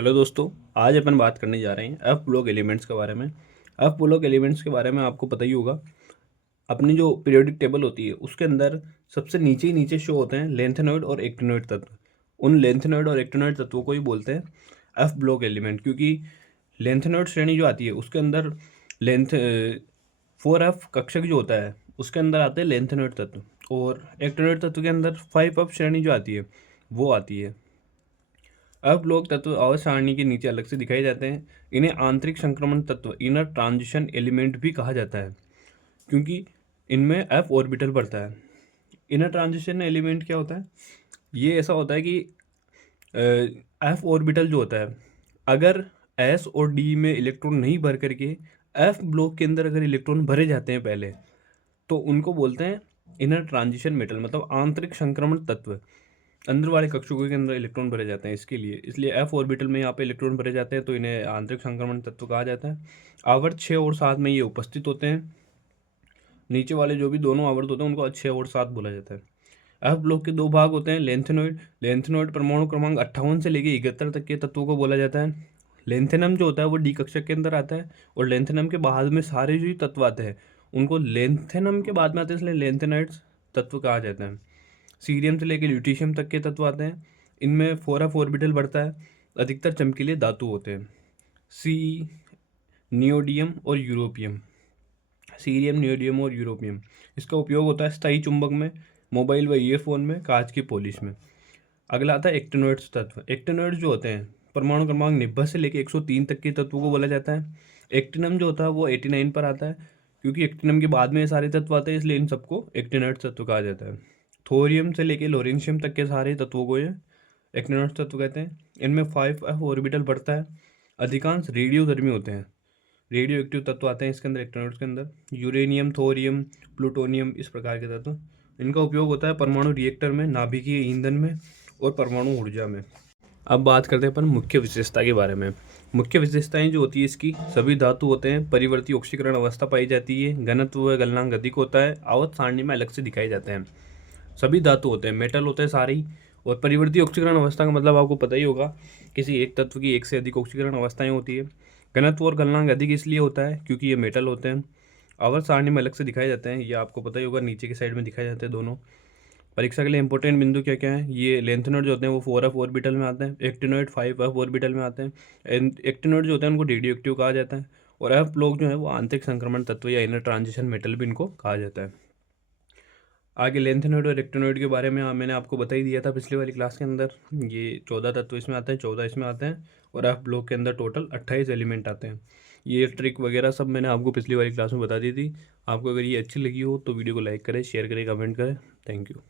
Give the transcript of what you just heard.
Hello दोस्तों, आज अपन बात करने जा रहे हैं एफ ब्लॉक एलिमेंट्स के बारे में। एफ ब्लॉक एलिमेंट्स के बारे में आपको पता ही होगा। अपनी जो पीरियोडिक टेबल होती है उसके अंदर सबसे नीचे ही नीचे शो होते हैं लेंथेनॉइड और एक्टिनॉइड तत्व। उन लेंथेनॉइड और एक्टिनॉइड तत्वों को ही बोलते हैं एफ ब्लॉक एलिमेंट, क्योंकि लेंथेनॉइड श्रेणी जो आती है उसके अंदर लेंथ 4F कक्षक जो होता है उसके अंदर आते हैं लेंथेनॉइड तत्व, और एक्टिनॉइड तत्व के अंदर 5F श्रेणी जो आती है वो आती है। अब लोग तत्व आवर्त सारणी के नीचे अलग से दिखाए जाते हैं। इन्हें आंतरिक संक्रमण तत्व इनर ट्रांजिशन एलिमेंट भी कहा जाता है, क्योंकि इनमें एफ ऑर्बिटल बढ़ता है। इनर ट्रांजिशन एलिमेंट क्या होता है? ये ऐसा होता है कि एफ ऑर्बिटल जो होता है, अगर एस और डी में इलेक्ट्रॉन नहीं भर करके एफ ब्लॉक के अंदर अगर इलेक्ट्रॉन भरे जाते हैं पहले, तो उनको बोलते हैं इनर ट्रांजिशन मेटल, मतलब आंतरिक संक्रमण तत्व। अंदर वाले कक्षकों के अंदर इलेक्ट्रॉन भरे जाते हैं इसके लिए, इसलिए एफ ऑर्बिटल में यहाँ पे इलेक्ट्रॉन भरे जाते हैं तो इन्हें आंतरिक संक्रमण तत्व कहा जाता है। आवर्त 6 और 7 में ये उपस्थित होते हैं। नीचे वाले जो भी दोनों आवर्त होते हैं उनको 6 और 7 बोला जाता है। एफ ब्लॉक के दो भाग होते हैं, लेंथेनॉइड। लेंथेनॉइड परमाणु क्रमांक 58 से लेकर 71 तक के तत्वों को बोला जाता है। लेंथेनम जो होता है वो डी कक्षक के अंदर आता है, और लेंथेनम के बाद में सारे जो तत्व आते हैं उनको लेंथेनम के बाद में आते हैं, इसलिए लेंथेनाइड्स तत्व कहा जाता है। सीरियम से लेकर ल्यूटीशियम तक के तत्व आते हैं। इनमें 4F ऑर्बिटल बढ़ता है। अधिकतर चमकीले धातु होते हैं, सी, नियोडियम और यूरोपियम। सीरियम, नियोडियम और यूरोपियम, इसका उपयोग होता है स्थायी चुंबक में, मोबाइल व ईयरफोन में, कांच की पॉलिश में। अगला आता है एक्टिनॉइड्स तत्व। एक्टिनॉइड्स जो होते हैं परमाणु क्रमांक 90 से लेकर 103 तक के तत्वों को बोला जाता है। एक्टिनम जो होता है वो 89 पर आता है, क्योंकि एक्टिनम के बाद में ये सारे तत्व आते हैं इसलिए इन सबको एक्टिनॉइड्स तत्व कहा जाता है। थोरियम से लेकर लोरेंशियम तक के सारे तत्वों को ये एक्टिनॉइड्स तत्व कहते हैं। इनमें 5F ऑर्बिटल बढ़ता है। अधिकांश रेडियोधर्मी होते हैं। रेडियो एक्टिव तत्व आते हैं इसके अंदर, इलेक्ट्रॉनिक्स के अंदर, यूरेनियम, थोरियम, प्लूटोनियम, इस प्रकार के तत्व। इनका उपयोग होता है परमाणु रिएक्टर में, नाभिकीय ईंधन में और परमाणु ऊर्जा में। अब बात करते हैं अपन मुख्य विशेषता के बारे में। मुख्य विशेषताएं जो होती है इसकी, सभी धातु होते हैं, परिवर्ती ऑक्सीकरण अवस्था पाई जाती है, घनत्व व गलनांक अधिक होता है, आवर्त सारणी में अलग से दिखाए जाते हैं। सभी धातु होते हैं, मेटल होते हैं सारे ही। और परिवर्ती ऑक्सीकरण अवस्था का मतलब आपको पता ही होगा, किसी एक तत्व की एक से अधिक ऑक्सीकरण अवस्थाएं होती है। घनत्व और गलनांक अधिक इसलिए होता है क्योंकि ये मेटल होते हैं। आवर्त सारणी में अलग से दिखाए जाते हैं, ये आपको पता ही होगा, नीचे की साइड में दिखाए जाते हैं दोनों। परीक्षा के लिए इंपॉर्टेंट बिंदु क्या क्या है? ये लेंथेनॉइड जो होते हैं वो 4F ऑर्बिटल में आते हैं, एक्टिनॉइड 5F ऑर्बिटल में आते हैं। एक्टिनॉइड जो होते हैं उनको रेडियो एक्टिव कहा जाता है, और एफ ब्लॉक जो है वो आंतरिक संक्रमण तत्व या इनर ट्रांजिशन मेटल भी इनको कहा जाता है। आगे लेंथेनॉइड और एक्टिनॉइड के बारे में मैंने आपको बता ही दिया था पिछली वाली क्लास के अंदर। ये 14 तत्व इसमें आते हैं, 14 इसमें आते हैं, और एफ ब्लॉक के अंदर टोटल 28 एलिमेंट आते हैं। ये ट्रिक वगैरह सब मैंने आपको पिछली वाली क्लास में बता दी थी। आपको अगर ये अच्छी लगी हो तो वीडियो को लाइक करें, शेयर करें, कमेंट करें। Thank you.